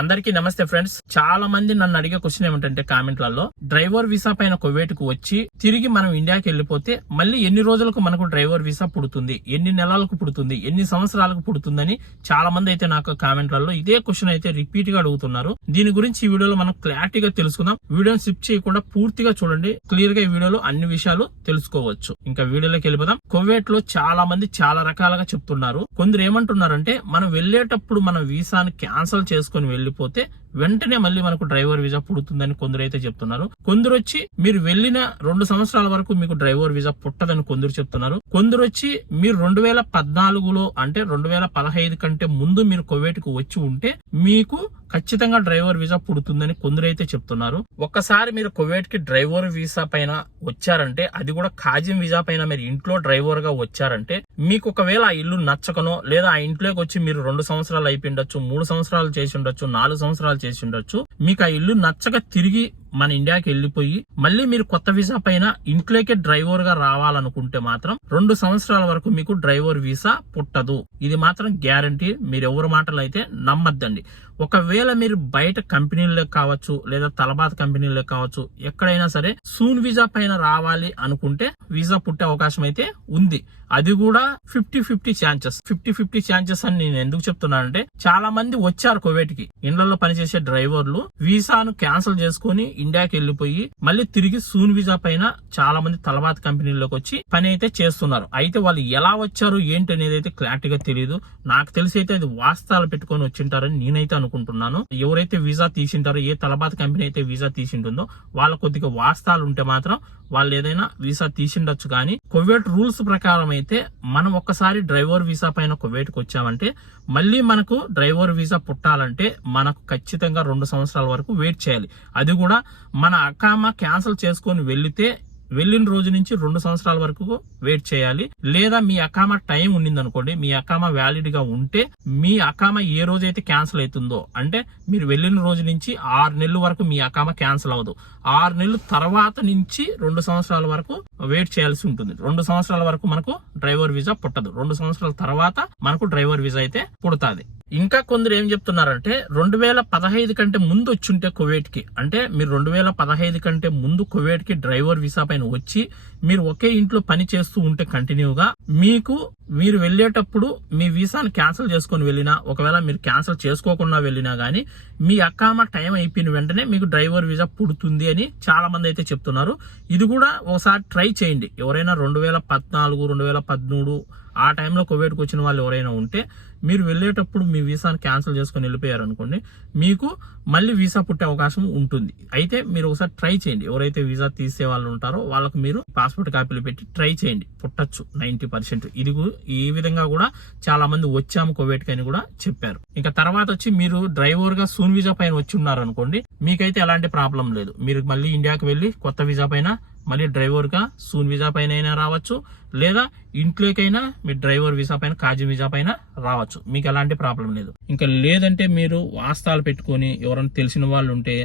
అందరికీ నమస్తే ఫ్రెండ్స్. చాలా మంది నన్ను అడిగే క్వశ్చన్ ఏమిటంటే కామెంట్లలో డ్రైవర్ వీసా పైన కువైట్కు వచ్చి తిరిగి మనం ఇండియాకి వెళ్ళిపోతే మళ్ళీ ఎన్ని రోజులకు మనకు డ్రైవర్ వీసా పుడుతుంది? ఎన్ని నెలలకు పుడుతుంది? ఎన్ని సంవత్సరాలకు పుడుతుందని చాలా మంది అయితే నాకు కామెంట్లలో ఇదే క్వశ్చన్ అయితే రిపీట్గా అడుగుతున్నారు. దీని గురించి ఈ వీడియోలో మనం క్లారిటీగా తెలుసుకుందాం. వీడియోని స్కిప్ చేయకుండా పూర్తిగా చూడండి. క్లియర్గా ఈ వీడియోలో అన్ని విషయాలు తెలుసుకోవచ్చు. ఇంకా వీడియోలోకి వెళ్ళిపోదాం. కువైట్లో చాలా మంది చాలా రకాలుగా చెప్తున్నారు. కొందరు ఏమంటున్నారంటే మనం వెళ్ళేటప్పుడు మనం వీసాను క్యాన్సిల్ చేసుకొని వెళ్ళిపోతే వెంటనే మళ్ళీ మనకు డ్రైవర్ వీసా పుడుతుందని కొందరు అయితే చెప్తున్నారు. కొందరు వచ్చి మీరు వెళ్ళిన రెండు సంవత్సరాల వరకు మీకు డ్రైవర్ వీసా పుట్టదని కొందరు చెప్తున్నారు. కొందరు వచ్చి మీరు రెండు వేల పద్నాలుగులో అంటే రెండు వేల పదహైదు కంటే ముందు మీరు కువైట్కు వచ్చి ఉంటే మీకు ఖచ్చితంగా డ్రైవర్ వీసా పుడుతుందని కొందరైతే చెప్తున్నారు. ఒక్కసారి మీరు కువైట్కి డ్రైవర్ వీసా పైన వచ్చారంటే అది కూడా ఖాజిం వీసా పైన మీరు ఇంట్లో డ్రైవర్గా వచ్చారంటే మీకు ఒకవేళ ఆ ఇల్లు నచ్చకనో లేదా ఆ ఇంట్లోకి వచ్చి మీరు రెండు సంవత్సరాలు అయిపోయిండొచ్చు మూడు సంవత్సరాలు చేసి ఉండొచ్చు నాలుగు సంవత్సరాలు చేసి ఉండొచ్చు మీకు ఆ ఇల్లు నచ్చక తిరిగి మన ఇండియాకి వెళ్ళిపోయి మళ్ళీ మీరు కొత్త వీసా పైన ఇంట్లోకే డ్రైవర్గా రావాలనుకుంటే మాత్రం రెండు సంవత్సరాల వరకు మీకు డ్రైవర్ వీసా పుట్టదు. ఇది మాత్రం గ్యారంటీ మీరు ఎవరి మాటలు అయితే నమ్మద్దండి. ఒకవేళ మీరు బయట కంపెనీల్లో కావచ్చు లేదా తలబాత్ కంపెనీల్లో కావచ్చు ఎక్కడైనా సరే సూన్ వీసా పైన రావాలి అనుకుంటే వీసా పుట్టే అవకాశం అయితే ఉంది. అది కూడా fifty fifty chances. Fifty fifty chances అని నేను ఎందుకు చెప్తున్నానంటే చాలా మంది వచ్చారు కువైట్కి ఇండ్లలో పనిచేసే డ్రైవర్లు వీసాను క్యాన్సిల్ చేసుకుని ఇండియాకి వెళ్ళిపోయి మళ్ళీ తిరిగి సూన్ వీసా పైన చాలా మంది తలబాత్ కంపెనీల్లోకి వచ్చి పని అయితే చేస్తున్నారు. అయితే వాళ్ళు ఎలా వచ్చారు ఏంటి అనేది అయితే క్లారిటీగా తెలియదు నాకు తెలిసి అయితే అది వాస్తవాలు పెట్టుకొని వచ్చింటారని నేనైతే అనుకుంటున్నాను. ఎవరైతే వీసా తీసింటారో ఏ తలబాత్ కంపెనీ అయితే వీసా తీసింటుందో వాళ్ళ కొద్దిగా వాస్తవాలు ఉంటే మాత్రం వాళ్ళు ఏదైనా వీసా తీసిండొచ్చు. కానీ కువైట్ రూల్స్ ప్రకారం అయితే మనం ఒక్కసారి డ్రైవర్ వీసా పైన కువైట్కి వచ్చామంటే మళ్ళీ మనకు డ్రైవర్ వీసా పుట్టాలంటే మనకు ఖచ్చితంగా రెండు సంవత్సరాల వరకు వెయిట్ చేయాలి. అది కూడా మన అకామా క్యాన్సిల్ చేసుకొని వెళ్ళితే వెళ్ళిన రోజు నుంచి రెండు సంవత్సరాల వరకు వెయిట్ చేయాలి. లేదా మీ అకామా టైం ఉండింది అనుకోండి మీ అకామా వ్యాలిడ్గా ఉంటే మీ అకామా ఏ రోజైతే క్యాన్సిల్ అవుతుందో అంటే మీరు వెళ్ళిన రోజు నుంచి ఆరు నెలల వరకు మీ అకామా క్యాన్సిల్ అవ్వదు. ఆరు నెలల తర్వాత నుంచి రెండు సంవత్సరాల వరకు వెయిట్ చేయాల్సి ఉంటుంది. రెండు సంవత్సరాల వరకు మనకు డ్రైవర్ వీసా పుట్టదు. రెండు సంవత్సరాల తర్వాత మనకు డ్రైవర్ వీసా అయితే పుడుతుంది. ఇంకా కొందరు ఏం చెప్తున్నారంటే రెండు వేల పదహైదు కంటే ముందు వచ్చుంటే కువైట్కి అంటే మీరు రెండు వేల పదహైదు కంటే ముందు కువైట్కి డ్రైవర్ వీసా పైన వచ్చి మీరు ఒకే ఇంట్లో పని చేస్తూ ఉంటే కంటిన్యూగా మీకు మీరు వెళ్ళేటప్పుడు మీ వీసాను క్యాన్సిల్ చేసుకొని వెళ్ళినా ఒకవేళ మీరు క్యాన్సిల్ చేసుకోకుండా వెళ్ళినా గానీ మీ అక్కామ టైం అయిపోయిన వెంటనే మీకు డ్రైవర్ వీసా పుడుతుంది అని చాలా మంది అయితే చెప్తున్నారు. ఇది కూడా ఒకసారి ట్రై చేయండి. ఎవరైనా రెండు వేల పద్నాలుగు రెండు వేల పదమూడు ఆ టైంలో కోవిడ్కి వచ్చిన వాళ్ళు ఎవరైనా ఉంటే మీరు వెళ్ళేటప్పుడు మీ వీసాను క్యాన్సిల్ చేసుకొని వెళ్ళిపోయారు అనుకోండి మీకు మళ్ళీ వీసా పుట్టే అవకాశం ఉంటుంది. అయితే మీరు ఒకసారి ట్రై చేయండి. ఎవరైతే వీసా తీసే వాళ్ళు ఉంటారో వాళ్ళకు మీరు పాస్పోర్ట్ కాపీలు పెట్టి ట్రై చేయండి. పుట్టచ్చు నైన్టీ పర్సెంట్. ఇది ఈ విధంగా కూడా చాలా మంది వచ్చాము కోవిడ్కి అని కూడా చెప్పారు. ఇంకా తర్వాత వచ్చి మీరు డ్రైవర్గా సూన్ వీసా పైన వచ్చి ఉన్నారు అనుకోండి మీకైతే ఎలాంటి ప్రాబ్లం లేదు. మీరు మళ్ళీ ఇండియాకి వెళ్ళి కొత్త వీసా పైన మళ్ళీ డ్రైవర్గా సూన్ వీసా పైన అయినా రావచ్చు లేదా ఇంట్లోకైనా మీ డ్రైవర్ వీసా పైన కాజీ వీసా పైన రావచ్చు. మీకు ఎలాంటి ప్రాబ్లం లేదు. ఇంకా లేదంటే మీరు వాస్తాలు పెట్టుకొని ఎవరైనా తెలిసిన వాళ్ళు ఉంటే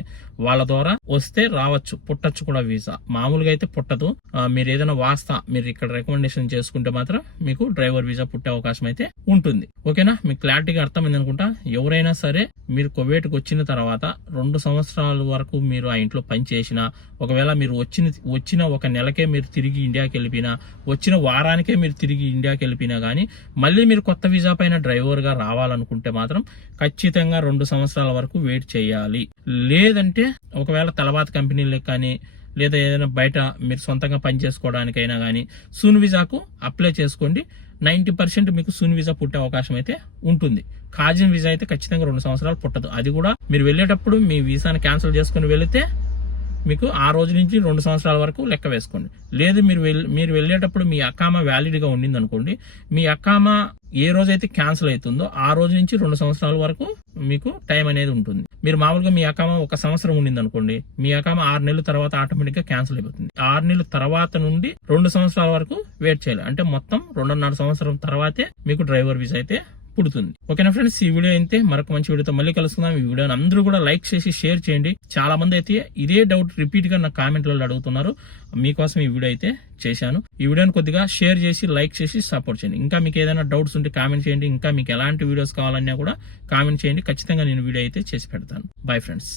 వాళ్ళ ద్వారా వస్తే రావచ్చు పుట్టచ్చు కూడా వీసా మామూలుగా అయితే పుట్టదు. మీరు ఏదైనా వాస్తా మీరు ఇక్కడ రికమెండేషన్ చేసుకుంటే మాత్రం మీకు డ్రైవర్ వీసా పుట్టే అవకాశం అయితే ఉంటుంది. ఓకేనా? మీకు క్లారిటీగా అర్థమైంది అనుకుంటా. ఎవరైనా సరే మీరు కువైట్కి వచ్చిన తర్వాత రెండు సంవత్సరాల వరకు మీరు ఆ ఇంట్లో పని చేసినా ఒకవేళ మీరు వచ్చిన వచ్చిన ఒక నెలకే మీరు తిరిగి ఇండియాకి వెళ్ళిపోయినా వచ్చిన వారానికే మీరు తిరిగి ఇండియాకి వెళ్ళిపోయినా కానీ మళ్ళీ మీరు కొత్త వీసా పైన డ్రైవర్గా రావాలనుకుంటే మాత్రం ఖచ్చితంగా రెండు సంవత్సరాల వరకు వెయిట్ చేయాలి. లేదంటే ఒకవేళ తలవాత కంపెనీలకు కానీ లేదా ఏదైనా బయట మీరు సొంతంగా పని చేసుకోవడానికైనా కానీ సూన్ వీసాకు అప్లై చేసుకోండి. నైంటీ పర్సెంట్ మీకు సూన్ వీసా పుట్టే అవకాశం అయితే ఉంటుంది. కాజిన్ వీసా అయితే ఖచ్చితంగా రెండు సంవత్సరాలు పుట్టదు. అది కూడా మీరు వెళ్ళేటప్పుడు మీ వీసాని క్యాన్సిల్ చేసుకుని వెళితే మీకు ఆ రోజు నుంచి రెండు సంవత్సరాల వరకు లెక్క వేసుకోండి. లేదు మీరు మీరు వెళ్ళేటప్పుడు మీ అక్కామ వ్యాలిడ్గా ఉండింది అనుకోండి మీ అక్కామ ఏ రోజైతే క్యాన్సిల్ అవుతుందో ఆ రోజు నుంచి రెండు సంవత్సరాల వరకు మీకు టైం అనేది ఉంటుంది. మీరు మామూలుగా మీ అకామ ఒక సంవత్సరం ఉండింది అనుకోండి మీ అకామ ఆరు నెలల తర్వాత ఆటోమేటిక్గా క్యాన్సిల్ అయిపోతుంది. ఆరు నెలల తర్వాత నుండి రెండు సంవత్సరాల వరకు వెయిట్ చేయాలి. అంటే మొత్తం రెండున్నర సంవత్సరం తర్వాతే మీకు డ్రైవర్ వీసా అయితే పుడుతుంది. ఓకేనా ఫ్రెండ్స్? ఈ వీడియో అయితే మరొక మంచి వీడియోతో మళ్ళీ కలుసుకుందాం. ఈ వీడియోని అందరూ కూడా లైక్ చేసి షేర్ చేయండి. చాలా మంది అయితే ఇదే డౌట్ రిపీట్గా నా కామెంట్లలో అడుగుతున్నారు. మీకోసం ఈ వీడియో అయితే చేశాను. ఈ వీడియోని కొద్దిగా షేర్ చేసి లైక్ చేసి సపోర్ట్ చేయండి. ఇంకా మీకు ఏదైనా డౌట్స్ ఉంటే కామెంట్ చేయండి. ఇంకా మీకు ఎలాంటి వీడియోస్ కావాలన్నా కూడా కామెంట్ చేయండి. ఖచ్చితంగా నేను వీడియో అయితే చేసి పెడతాను. Bye friends